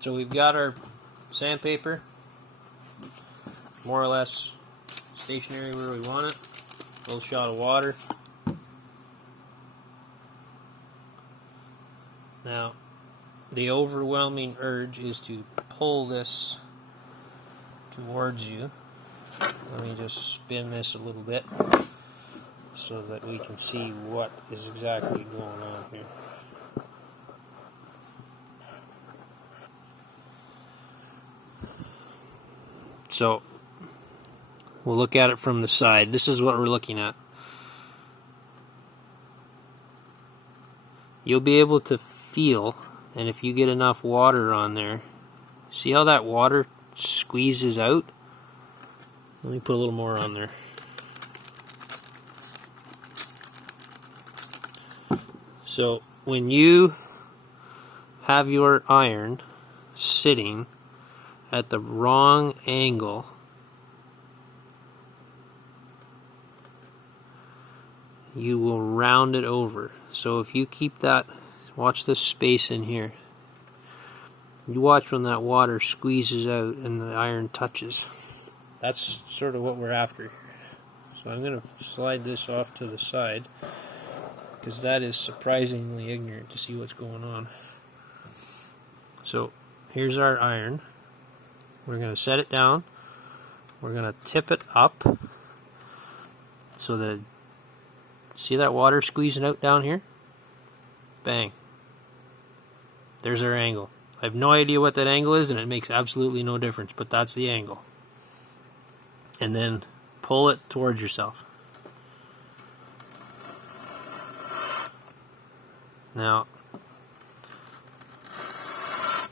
So we've got our sandpaper more or less stationary where we want it. A little shot of water. Now, the overwhelming urge is to pull this towards you. Let me just spin this a little bit so that we can see what is exactly going on here. So, we'll look at it from the side. This is what we're looking at. You'll be able to feel, and if you get enough water on there, see how that water squeezes out? Let me put a little more on there. So, when you have your iron sitting at the wrong angle, you will round it over. So if you keep that, watch this space in here. You watch when that water squeezes out and the iron touches. That's sort of what we're after here. So I'm going to slide this off to the side because that is surprisingly ignorant to see what's going on. So here's our iron. We're going to set it down. We're going to tip it up so that, see that water squeezing out down here? Bang. There's our angle. I have no idea what that angle is, and it makes absolutely no difference, but that's the angle. And then pull it towards yourself. Now,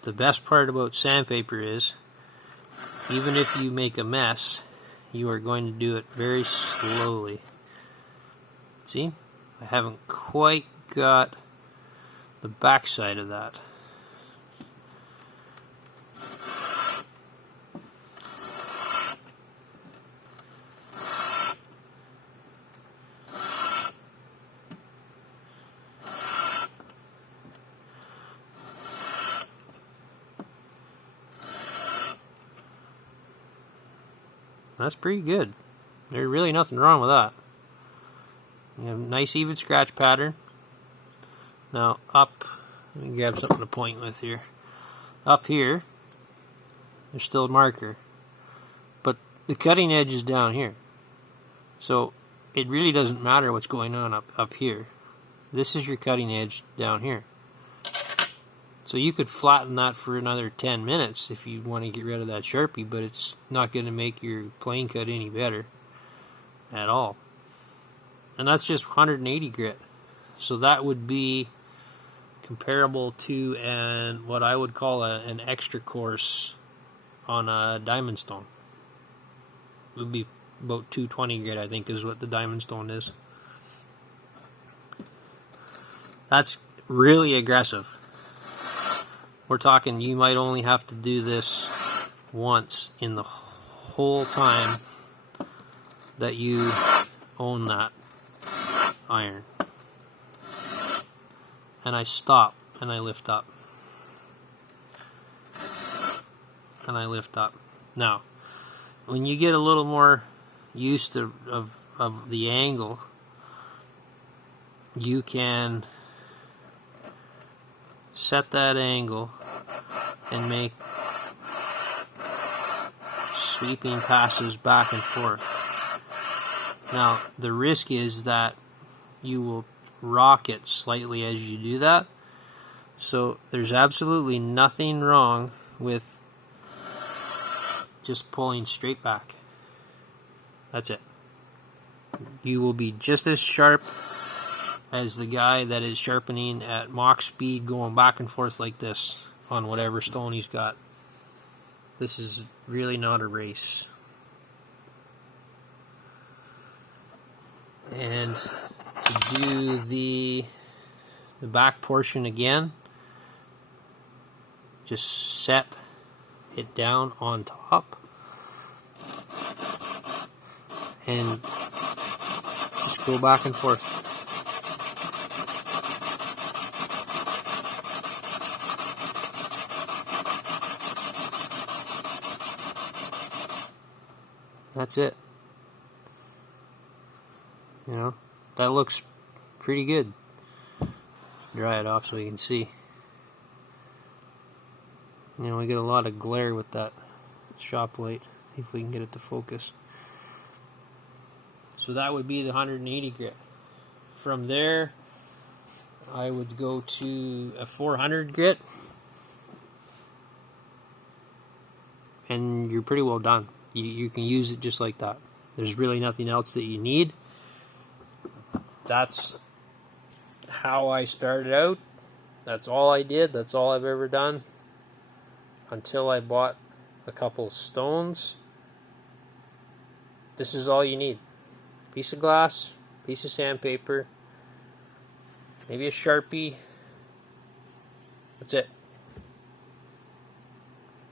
the best part about sandpaper is, even if you make a mess, you are going to do it very slowly. See? I haven't quite got the back side of that. That's pretty good. There's really nothing wrong with that. You have a nice even scratch pattern. Now up, let me grab something to point with here. Up here, there's still a marker. But the cutting edge is down here. So it really doesn't matter what's going on up here. This is your cutting edge down here. So you could flatten that for another 10 minutes if you want to get rid of that Sharpie, but it's not going to make your plane cut any better at all. And that's just 180 grit. So that would be comparable to what I would call an extra course on a diamond stone. It would be about 220 grit, I think, is what the diamond stone is. That's really aggressive. We're talking you might only have to do this once in the whole time that you own that iron. And I stop and I lift up. And I lift up. Now, when you get a little more used to of the angle, you can set that angle and make sweeping passes back and forth. Now, the risk is that you will rock it slightly as you do that. So there's absolutely nothing wrong with just pulling straight back. That's it. You will be just as sharp as the guy that is sharpening at Mach speed going back and forth like this on whatever stone he's got. This is really not a race. And to do the back portion again, just set it down on top and just go back and forth. That's it. You know, that looks pretty good. Dry it off so you can see. You know, we get a lot of glare with that shop light. See if we can get it to focus. So that would be the 180 grit. From there, I would go to a 400 grit, and you're pretty well done. You can use it just like that. There's really nothing else that you need. That's how I started out. That's all I did. That's all I've ever done until I bought a couple stones. This is all you need. Piece of glass, piece of sandpaper, maybe a Sharpie. That's it.